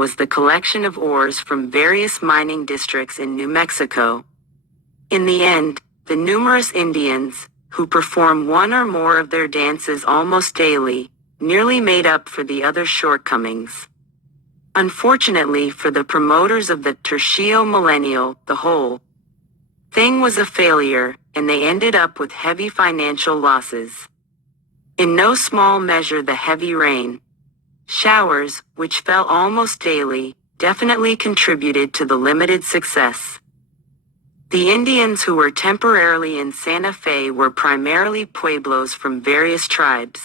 was the collection of ores from various mining districts in New Mexico. In the end, the numerous Indians, who perform one or more of their dances almost daily, nearly made up for the other shortcomings. Unfortunately for the promoters of the Tercio Millennial, the whole thing was a failure, and they ended up with heavy financial losses. In no small measure the heavy rain showers, which fell almost daily, definitely contributed to the limited success. The Indians who were temporarily in Santa Fe were primarily pueblos from various tribes.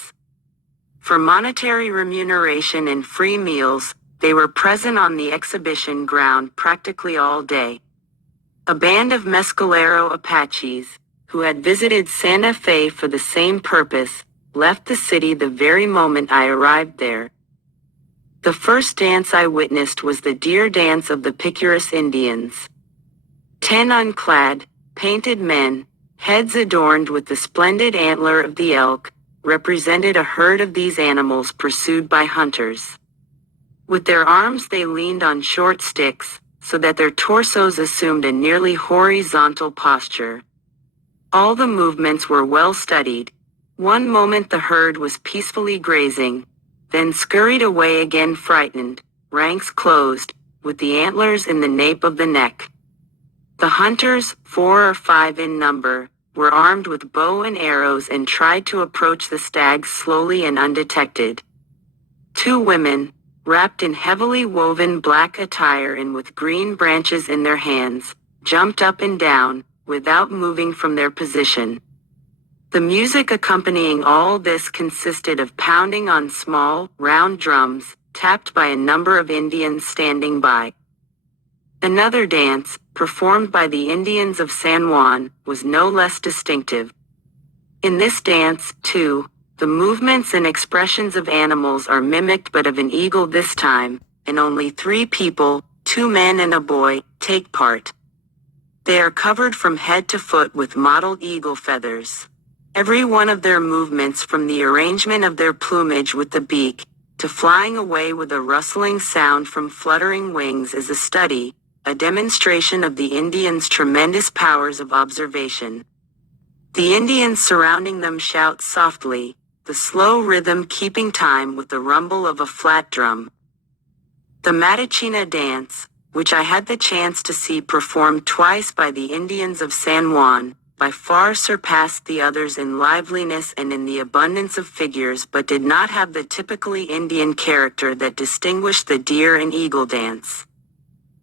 For monetary remuneration and free meals, they were present on the exhibition ground practically all day. A band of Mescalero Apaches, who had visited Santa Fe for the same purpose, left the city the very moment I arrived there. The first dance I witnessed was the deer dance of the Picuris Indians. 10 unclad, painted men, heads adorned with the splendid antler of the elk, represented a herd of these animals pursued by hunters. With their arms they leaned on short sticks, so that their torsos assumed a nearly horizontal posture. All the movements were well studied. One moment the herd was peacefully grazing, then scurried away again frightened, ranks closed, with the antlers in the nape of the neck. The hunters, 4 or 5 in number, were armed with bow and arrows and tried to approach the stags slowly and undetected. 2 women, wrapped in heavily woven black attire and with green branches in their hands, jumped up and down, without moving from their position. The music accompanying all this consisted of pounding on small, round drums, tapped by a number of Indians standing by. Another dance, performed by the Indians of San Juan, was no less distinctive. In this dance, too, the movements and expressions of animals are mimicked but of an eagle this time, and only 3 people, 2 men and a boy, take part. They are covered from head to foot with mottled eagle feathers. Every one of their movements, from the arrangement of their plumage with the beak, to flying away with a rustling sound from fluttering wings, is a study, a demonstration of the Indians' tremendous powers of observation. The Indians surrounding them shout softly, the slow rhythm keeping time with the rumble of a flat drum. The Matachina dance, which I had the chance to see performed twice by the Indians of San Juan, by far surpassed the others in liveliness and in the abundance of figures, but did not have the typically Indian character that distinguished the deer and eagle dance.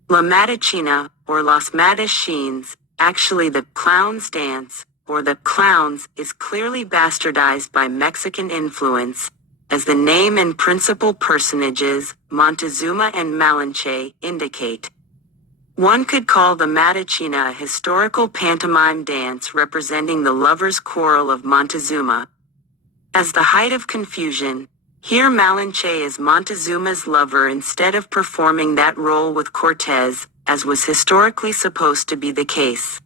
La Matachina, or Los Matachines, actually the clown's dance, or the clowns, is clearly bastardized by Mexican influence, as the name and principal personages, Montezuma and Malinche, indicate. One could call the Matachina a historical pantomime dance representing the lovers' quarrel of Montezuma. As the height of confusion, here Malinche is Montezuma's lover instead of performing that role with Cortez, as was historically supposed to be the case.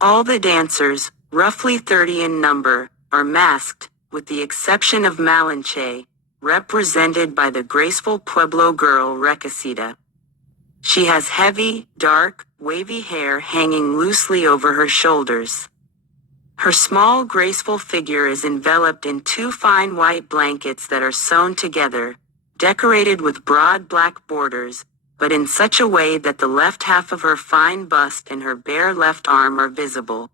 All the dancers, roughly 30 in number, are masked, with the exception of Malinche, represented by the graceful Pueblo girl Recasita. She has heavy, dark, wavy hair hanging loosely over her shoulders. Her small, graceful figure is enveloped in 2 fine white blankets that are sewn together, decorated with broad black borders, but in such a way that the left half of her fine bust and her bare left arm are visible.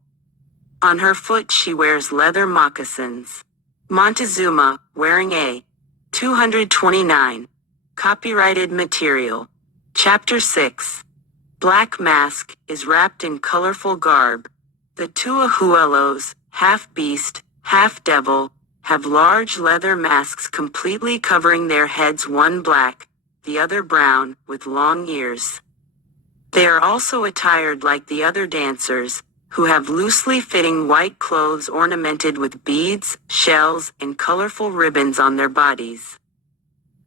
On her foot she wears leather moccasins. Montezuma, wearing a 229. Copyrighted material. Chapter 6. Black Mask, is wrapped in colorful garb. The 2 ahuelos, half beast, half devil, have large leather masks completely covering their heads, one black, the other brown, with long ears. They are also attired like the other dancers, who have loosely fitting white clothes ornamented with beads, shells, and colorful ribbons on their bodies.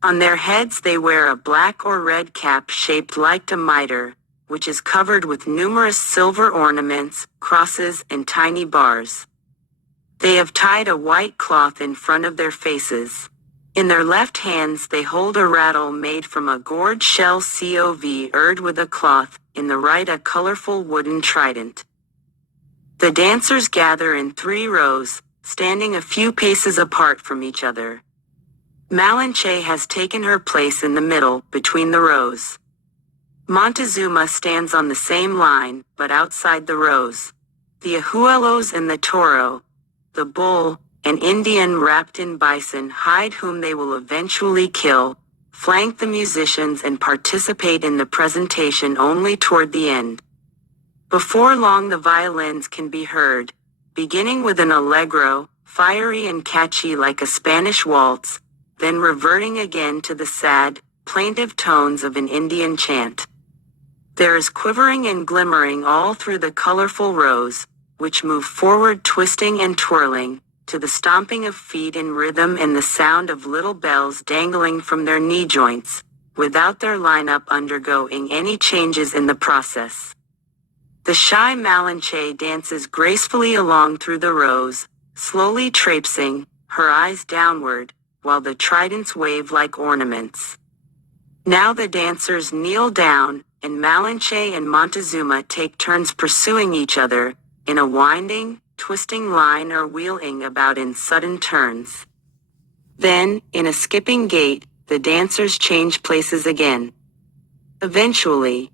On their heads they wear a black or red cap shaped like a mitre, which is covered with numerous silver ornaments, crosses, and tiny bars. They have tied a white cloth in front of their faces. In their left hands they hold a rattle made from a gourd shell covered with a cloth, in the right a colorful wooden trident. The dancers gather in 3 rows, standing a few paces apart from each other. Malinche has taken her place in the middle, between the rows. Montezuma stands on the same line, but outside the rows. The ahuelos and the toro, the bull, an Indian wrapped in bison hide whom they will eventually kill, flank the musicians and participate in the presentation only toward the end. Before long the violins can be heard, beginning with an allegro, fiery and catchy like a Spanish waltz, then reverting again to the sad, plaintive tones of an Indian chant. There is quivering and glimmering all through the colorful rows, which move forward twisting and twirling, to the stomping of feet in rhythm and the sound of little bells dangling from their knee joints, without their lineup undergoing any changes in the process. The shy Malinche dances gracefully along through the rows, slowly traipsing, her eyes downward, while the tridents wave like ornaments. Now the dancers kneel down, and Malinche and Montezuma take turns pursuing each other, in a winding, twisting line or wheeling about in sudden turns. Then, in a skipping gait, the dancers change places again. Eventually,